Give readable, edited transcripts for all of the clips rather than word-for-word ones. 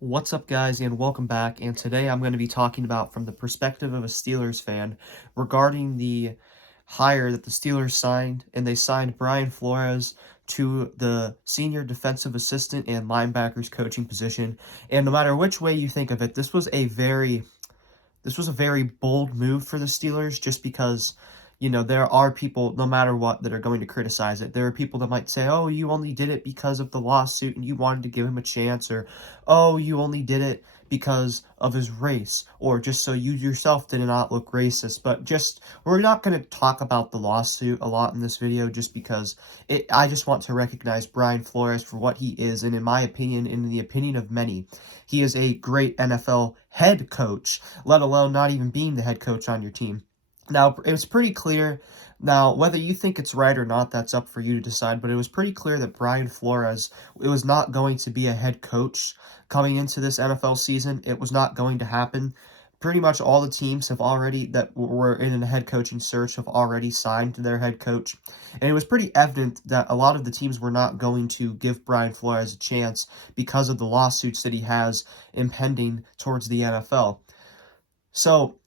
What's up, guys, and welcome back. And today I'm going to be talking about from the perspective of a Steelers fan regarding the hire that the Steelers signed, and they signed Brian Flores to the senior defensive assistant and linebackers coaching position. And no matter which way you think of it, this was a very bold move for the Steelers just because, there are people, no matter what, that are going to criticize it. There are people that might say, oh, you only did it because of the lawsuit and you wanted to give him a chance, or, oh, you only did it because of his race, or just so you yourself did not look racist. But we're not going to talk about the lawsuit a lot in this video just because I just want to recognize Brian Flores for what he is, and in my opinion, and in the opinion of many, he is a great NFL head coach, let alone not even being the head coach on your team. Now, it was pretty clear. Now, whether you think it's right or not, that's up for you to decide, but it was pretty clear that Brian Flores, it was not going to be a head coach coming into this NFL season. It was not going to happen. Pretty much all the teams have already, that were in a head coaching search, have already signed their head coach. And it was pretty evident that a lot of the teams were not going to give Brian Flores a chance because of the lawsuits that he has impending towards the NFL. So,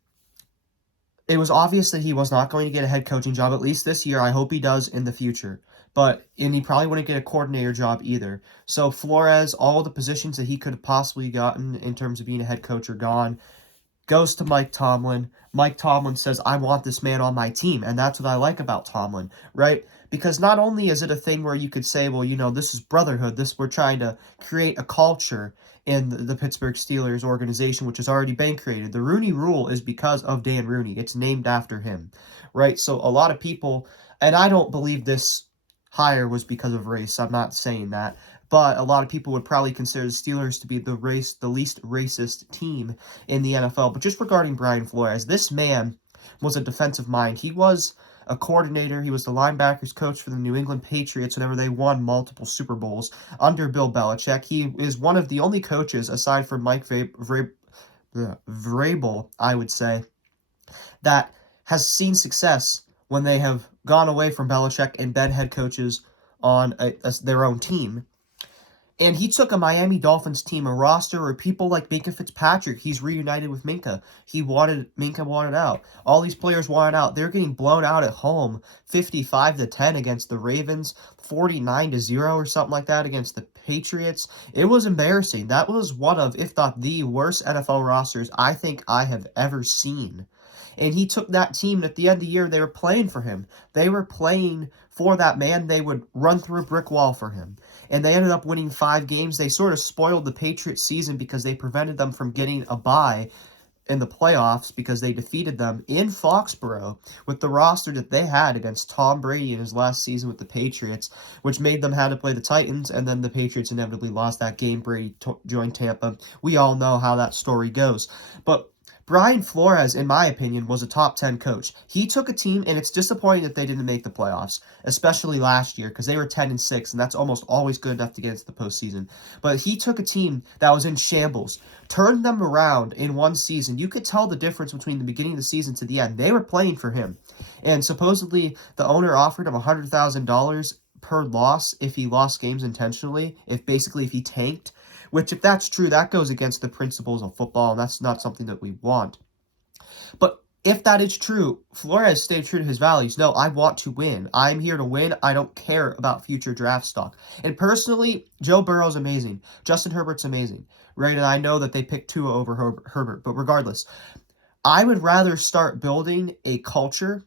it was obvious that he was not going to get a head coaching job, at least this year. I hope he does in the future. And he probably wouldn't get a coordinator job either. So Flores, all the positions that he could have possibly gotten in terms of being a head coach are gone. Goes to Mike Tomlin. Mike Tomlin says, I want this man on my team. And that's what I like about Tomlin, right? Because not only is it a thing where you could say, well, this is brotherhood. We're trying to create a culture in the Pittsburgh Steelers organization, which has already been created. The Rooney Rule is because of Dan Rooney. It's named after him, right? So a lot of people, and I don't believe this hire was because of race. I'm not saying that. But a lot of people would probably consider the Steelers to be the least racist team in the NFL. But just regarding Brian Flores, this man was a defensive mind. He was a coordinator. He was the linebackers coach for the New England Patriots whenever they won multiple Super Bowls under Bill Belichick. He is one of the only coaches, aside from Mike Vrabel, I would say, that has seen success when they have gone away from Belichick and been head coaches on their own team. And he took a Miami Dolphins team, a roster where people like Minka Fitzpatrick, he's reunited with Minka. Minka wanted out. All these players wanted out. They're getting blown out at home, 55-10 against the Ravens, 49-0 or something like that against the Patriots. It was embarrassing. That was one of, if not the worst NFL rosters I think I have ever seen. And he took that team, and at the end of the year, they were playing for him. They were playing for that man. They would run through a brick wall for him. And they ended up winning 5 games. They sort of spoiled the Patriots' season because they prevented them from getting a bye in the playoffs because they defeated them in Foxborough with the roster that they had against Tom Brady in his last season with the Patriots, which made them have to play the Titans, and then the Patriots inevitably lost that game. Brady joined Tampa. We all know how that story goes. But Brian Flores, in my opinion, was a top 10 coach. He took a team, and it's disappointing that they didn't make the playoffs, especially last year, because they were 10-6, and that's almost always good enough to get into the postseason. But he took a team that was in shambles, turned them around in one season. You could tell the difference between the beginning of the season to the end. They were playing for him. And supposedly, the owner offered him $100,000 per loss if he lost games intentionally, if he tanked. Which, if that's true, that goes against the principles of football, and that's not something that we want. But if that is true, Flores stayed true to his values. No, I want to win. I'm here to win. I don't care about future draft stock. And personally, Joe Burrow's amazing. Justin Herbert's amazing. Right? And I know that they picked Tua over Herbert. But regardless, I would rather start building a culture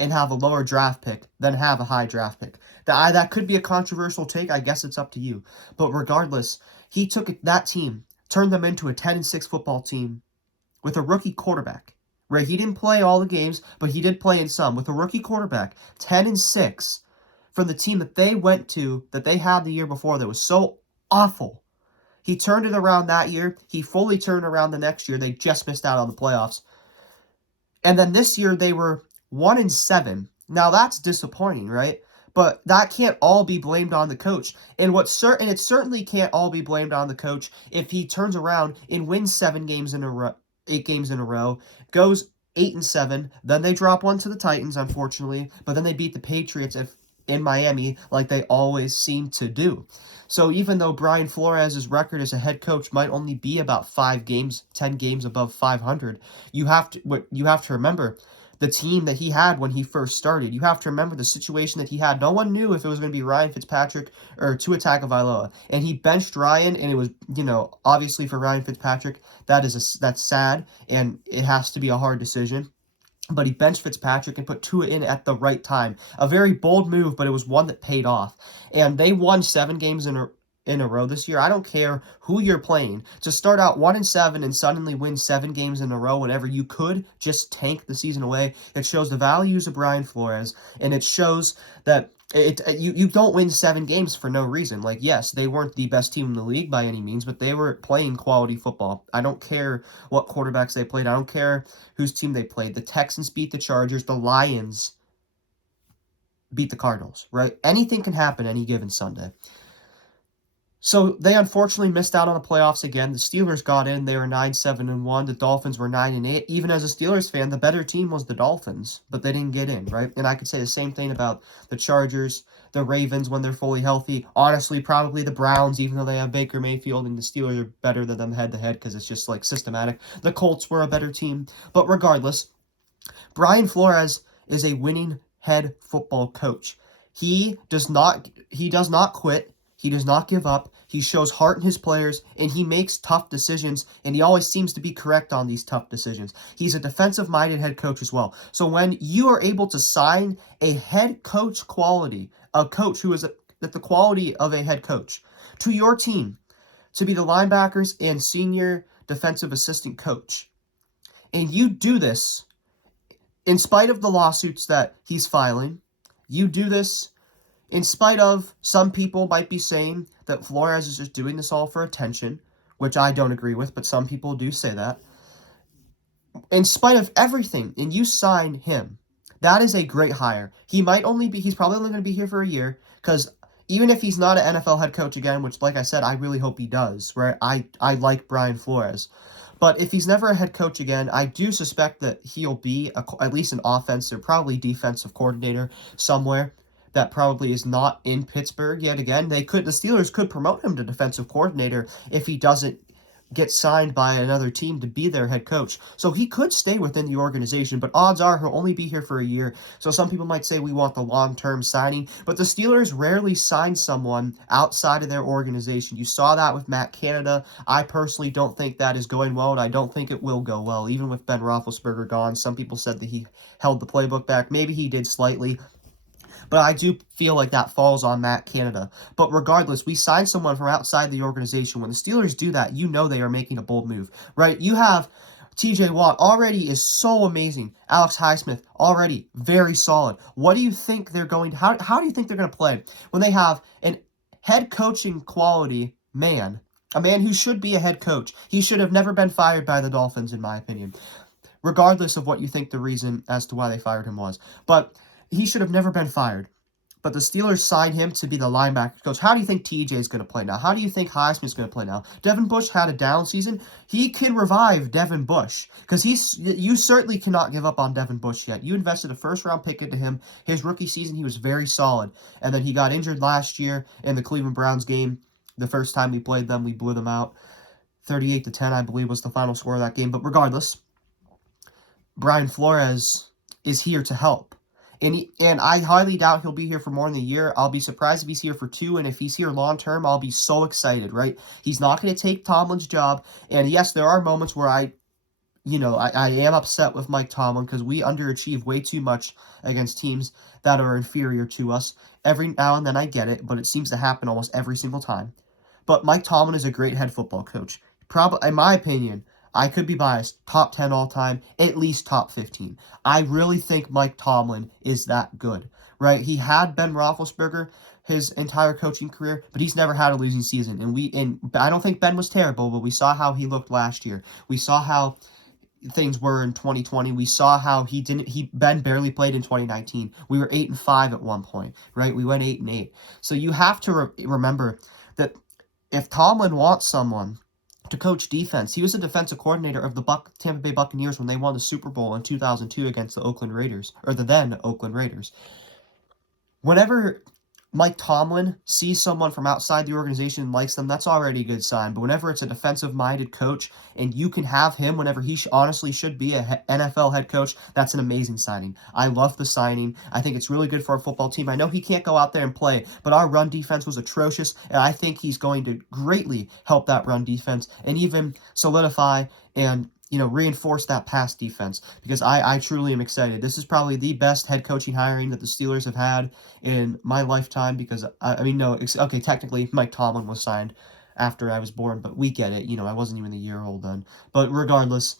and have a lower draft pick than have a high draft pick. That could be a controversial take. I guess it's up to you. But regardless, he took that team, turned them into a 10-6 football team with a rookie quarterback. Right? He didn't play all the games, but he did play in some. With a rookie quarterback, 10-6 from the team that they went to, that they had the year before that was so awful. He turned it around that year. He fully turned around the next year. They just missed out on the playoffs. And then this year they were 1-7. Now that's disappointing, right? But that can't all be blamed on the coach. And it certainly can't all be blamed on the coach if he turns around and wins 7 games in a row, 8 games in a row, goes 8-7, then they drop one to the Titans, unfortunately, but then they beat the Patriots in Miami like they always seem to do. So even though Brian Flores' record as a head coach might only be about 5 games, 10 games above 500, you have to remember the team that he had when he first started. You have to remember the situation that he had. No one knew if it was going to be Ryan Fitzpatrick or Tua Tagovailoa, and he benched Ryan, and it was, obviously for Ryan Fitzpatrick, that's sad, and it has to be a hard decision. But he benched Fitzpatrick and put Tua in at the right time. A very bold move, but it was one that paid off. And they won 7 games in a row this year. I don't care who you're playing. To start out 1-7 and suddenly win 7 games in a row whenever you could just tank the season away, it shows the values of Brian Flores, and it shows that you don't win 7 games for no reason. Like, yes, they weren't the best team in the league by any means, but they were playing quality football. I don't care what quarterbacks they played. I don't care whose team they played. The Texans beat the Chargers. The Lions beat the Cardinals, right? Anything can happen any given Sunday. So they unfortunately missed out on the playoffs again. The Steelers got in. They were 9-7-1. The Dolphins were 9-8. Even as a Steelers fan, the better team was the Dolphins, but they didn't get in, right? And I could say the same thing about the Chargers, the Ravens when they're fully healthy. Honestly, probably the Browns, even though they have Baker Mayfield, and the Steelers are better than them head-to-head because it's just like systematic. The Colts were a better team. But regardless, Brian Flores is a winning head football coach. He does not quit. He does not give up. He shows heart in his players, and he makes tough decisions, and he always seems to be correct on these tough decisions. He's a defensive-minded head coach as well. So when you are able to sign a head coach quality, a coach who is at the quality of a head coach, to your team, to be the linebackers and senior defensive assistant coach, and you do this in spite of the lawsuits that he's filing, you do this in spite of some people might be saying that Flores is just doing this all for attention, which I don't agree with, but some people do say that. In spite of everything, and you sign him, that is a great hire. He's probably only going to be here for a year, because even if he's not an NFL head coach again, which, like I said, I really hope he does, right? I like Brian Flores. But if he's never a head coach again, I do suspect that he'll be at least an offensive, probably defensive coordinator somewhere that probably is not in Pittsburgh yet again. The Steelers could promote him to defensive coordinator if he doesn't get signed by another team to be their head coach. So he could stay within the organization, but odds are he'll only be here for a year. So some people might say we want the long-term signing, but the Steelers rarely sign someone outside of their organization. You saw that with Matt Canada. I personally don't think that is going well, and I don't think it will go well. Even with Ben Roethlisberger gone, some people said that he held the playbook back. Maybe he did slightly, but I do feel like that falls on Matt Canada. But regardless, we sign someone from outside the organization. When the Steelers do that, you know they are making a bold move, right? You have TJ Watt already is so amazing. Alex Highsmith already very solid. What do you think they're going to, how do you think they're going to play when they have an head coaching quality man, a man who should be a head coach? He should have never been fired by the Dolphins, in my opinion, regardless of what you think the reason as to why they fired him was. But he should have never been fired. But the Steelers signed him to be the linebacker coach. How do you think TJ is going to play now? How do you think Highsmith's going to play now? Devin Bush had a down season. He can revive Devin Bush, because you certainly cannot give up on Devin Bush yet. You invested a first-round pick into him. His rookie season, he was very solid. And then he got injured last year in the Cleveland Browns game. The first time we played them, we blew them out. 38-10, I believe, was the final score of that game. But regardless, Brian Flores is here to help. And I highly doubt he'll be here for more than a year. I'll be surprised if he's here for 2, and if he's here long-term, I'll be so excited, right? He's not going to take Tomlin's job, and yes, there are moments where I am upset with Mike Tomlin because we underachieve way too much against teams that are inferior to us. Every now and then I get it, but it seems to happen almost every single time. But Mike Tomlin is a great head football coach. Probably, in my opinion, I could be biased, top 10 all time, at least top 15. I really think Mike Tomlin is that good, right? He had Ben Roethlisberger his entire coaching career, but he's never had a losing season. And I don't think Ben was terrible, but we saw how he looked last year. We saw how things were in 2020. We saw how Ben barely played in 2019. We were 8-5 at one point, right? We went 8-8. So you have to remember that if Tomlin wants someone to coach defense, he was the defensive coordinator of the Tampa Bay Buccaneers when they won the Super Bowl in 2002 against the Oakland Raiders, or the then Oakland Raiders. whenever Mike Tomlin sees someone from outside the organization and likes them, that's already a good sign. But whenever it's a defensive-minded coach and you can have him whenever he honestly should be a NFL head coach, that's an amazing signing. I love the signing. I think it's really good for our football team. I know he can't go out there and play, but our run defense was atrocious, and I think he's going to greatly help that run defense and even solidify and reinforce that pass defense, because I truly am excited. This is probably the best head coaching hiring that the Steelers have had in my lifetime, because, I mean, no, okay, technically, Mike Tomlin was signed after I was born, but we get it. I wasn't even a year old then. But regardless,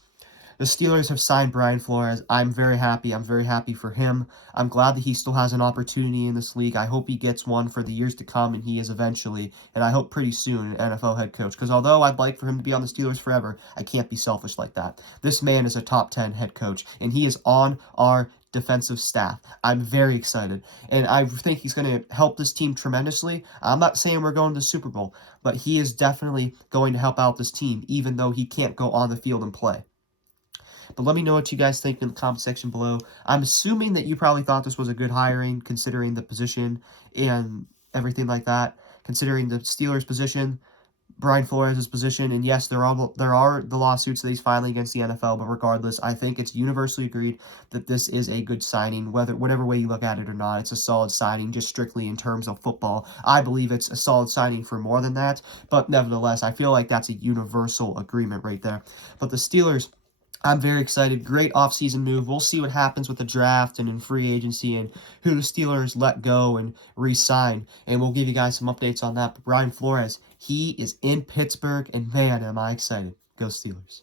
the Steelers have signed Brian Flores. I'm very happy. I'm very happy for him. I'm glad that he still has an opportunity in this league. I hope he gets one for the years to come, and he is eventually, and I hope pretty soon, an NFL head coach. Because although I'd like for him to be on the Steelers forever, I can't be selfish like that. This man is a top 10 head coach, and he is on our defensive staff. I'm very excited, and I think he's going to help this team tremendously. I'm not saying we're going to the Super Bowl, but he is definitely going to help out this team, even though he can't go on the field and play. But let me know what you guys think in the comment section below. I'm assuming that you probably thought this was a good hiring, considering the position and everything like that, considering the Steelers' position, Brian Flores' position, and yes, there are the lawsuits that he's filing against the NFL, but regardless, I think it's universally agreed that this is a good signing, whatever way you look at it or not. It's a solid signing, just strictly in terms of football. I believe it's a solid signing for more than that, but nevertheless, I feel like that's a universal agreement right there. But the Steelers, I'm very excited. Great offseason move. We'll see what happens with the draft and in free agency and who the Steelers let go and re-sign. And we'll give you guys some updates on that. But Brian Flores, he is in Pittsburgh, and man, am I excited. Go Steelers.